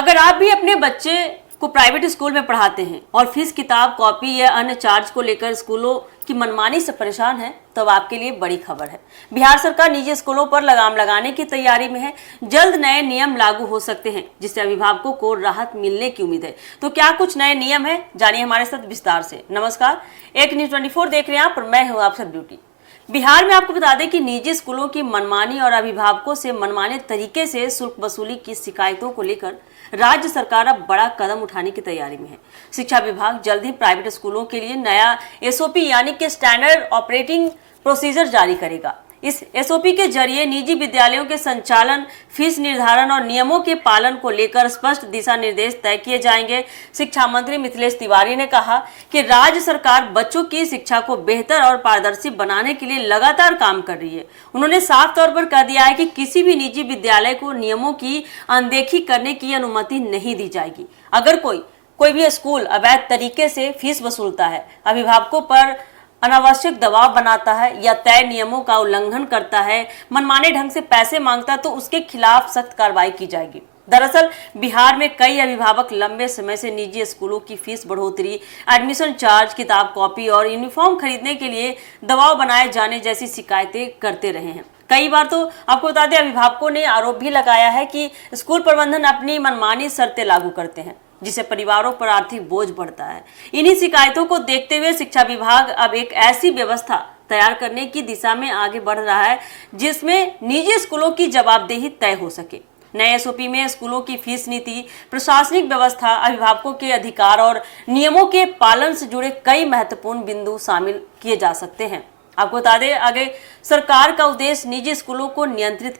अगर आप भी अपने बच्चे को प्राइवेट स्कूल में पढ़ाते हैं और फीस, किताब, कॉपी या अन्य चार्ज को लेकर स्कूलों की मनमानी से परेशान हैं, तो आपके लिए बड़ी खबर है। बिहार सरकार निजी स्कूलों पर लगाम लगाने की तैयारी में है। जल्द नए नियम लागू हो सकते हैं, जिससे अभिभावकों को राहत मिलने की उम्मीद है। तो क्या कुछ नए नियम है, जानिए हमारे साथ विस्तार से। नमस्कार, एक न्यूज़ 24 देख रहे हैं आप और मैं हूं आप सब ब्यूटी। बिहार में आपको बता दें कि निजी स्कूलों की मनमानी और अभिभावकों से मनमाने तरीके से शुल्क वसूली की शिकायतों को लेकर राज्य सरकार अब बड़ा कदम उठाने की तैयारी में है। शिक्षा विभाग जल्द ही प्राइवेट स्कूलों के लिए नया एसओपी यानी कि स्टैंडर्ड ऑपरेटिंग प्रोसीजर जारी करेगा। इस एसओपी के जरिए निजी विद्यालयों के संचालन, फीस निर्धारण और नियमों के पालन को लेकर स्पष्ट दिशा निर्देश तय किए जाएंगे। शिक्षा मंत्री मिथिलेश तिवारी ने कहा कि राज्य सरकार बच्चों की शिक्षा को बेहतर और पारदर्शी बनाने के लिए लगातार काम कर रही है। उन्होंने साफ तौर पर कह दिया है कि किसी भी निजी विद्यालय को नियमों की अनदेखी करने की अनुमति नहीं दी जाएगी। अगर कोई भी स्कूल अवैध तरीके से फीस वसूलता है, अभिभावकों पर अनावश्यक दबाव बनाता है या तय नियमों का उल्लंघन करता है, मनमाने ढंग से पैसे मांगता है, तो उसके खिलाफ सख्त कार्रवाई की जाएगी। दरअसल बिहार में कई अभिभावक लंबे समय से निजी स्कूलों की फीस बढ़ोतरी, एडमिशन चार्ज, किताब, कॉपी और यूनिफॉर्म खरीदने के लिए दबाव बनाए जाने जैसी शिकायतें करते रहे हैं। कई बार तो आपको बता दें, अभिभावकों ने आरोप भी लगाया है कि स्कूल प्रबंधन अपनी मनमानी शर्तें लागू करते हैं, जिससे परिवारों पर आर्थिक बोझ बढ़ता है। इन्हीं शिकायतों को देखते हुए शिक्षा विभाग अब एक ऐसी व्यवस्था तैयार करने की दिशा में आगे बढ़ रहा है जिसमें निजी स्कूलों की जवाबदेही तय हो सके। नए एसओपी में स्कूलों की फीस नीति, प्रशासनिक व्यवस्था, अभिभावकों के अधिकार और नियमों के पालन से जुड़े कई महत्वपूर्ण बिंदु शामिल किए जा सकते हैं। आपको बता दें, आगे सरकार का उद्देश्य निजी स्कूलों को नियंत्रित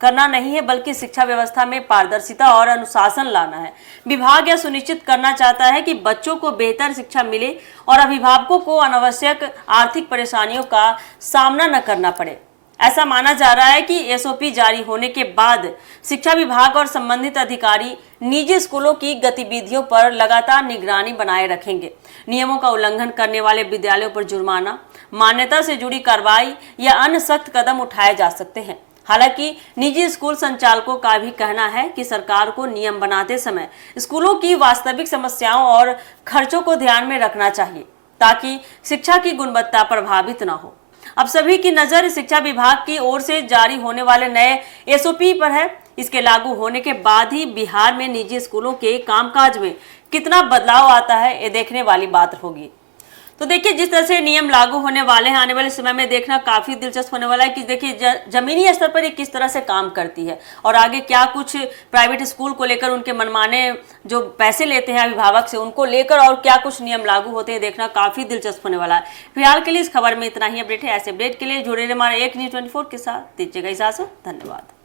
करना नहीं है, बल्कि शिक्षा व्यवस्था में पारदर्शिता और अनुशासन लाना है। विभाग यह सुनिश्चित करना चाहता है कि बच्चों को बेहतर शिक्षा मिले और अभिभावकों को अनावश्यक आर्थिक परेशानियों का सामना न करना पड़े। ऐसा माना जा रहा है कि एसओपी जारी होने के बाद शिक्षा विभाग और संबंधित अधिकारी निजी स्कूलों की गतिविधियों पर लगातार निगरानी बनाए रखेंगे। नियमों का उल्लंघन करने वाले विद्यालयों पर जुर्माना, मान्यता से जुड़ी कार्रवाई या अन्य सख्त कदम उठाए जा सकते हैं। हालांकि निजी स्कूल संचालकों का भी कहना है कि सरकार को नियम बनाते समय स्कूलों की वास्तविक समस्याओं और खर्चों को ध्यान में रखना चाहिए, ताकि शिक्षा की गुणवत्ता प्रभावित न हो। अब सभी की नजर शिक्षा विभाग की ओर से जारी होने वाले नए एसओपी पर है। इसके लागू होने के बाद ही बिहार में निजी स्कूलों के कामकाज में कितना बदलाव आता है, ये देखने वाली बात होगी। तो देखिए, जिस तरह से नियम लागू होने वाले हैं, आने वाले समय में देखना काफी दिलचस्प होने वाला है कि देखिए जमीनी स्तर पर ये किस तरह से काम करती है और आगे क्या कुछ प्राइवेट स्कूल को लेकर उनके मनमाने जो पैसे लेते हैं अभिभावक से, उनको लेकर और क्या कुछ नियम लागू होते हैं, देखना काफी दिलचस्प होने वाला है। फिलहाल के लिए इस खबर में इतना ही अपडेट है। ऐसे अपडेट के लिए जुड़े रहिए हमारे एक न्यूज़ 24 के साथ। दीजिएगा इजाजत। धन्यवाद।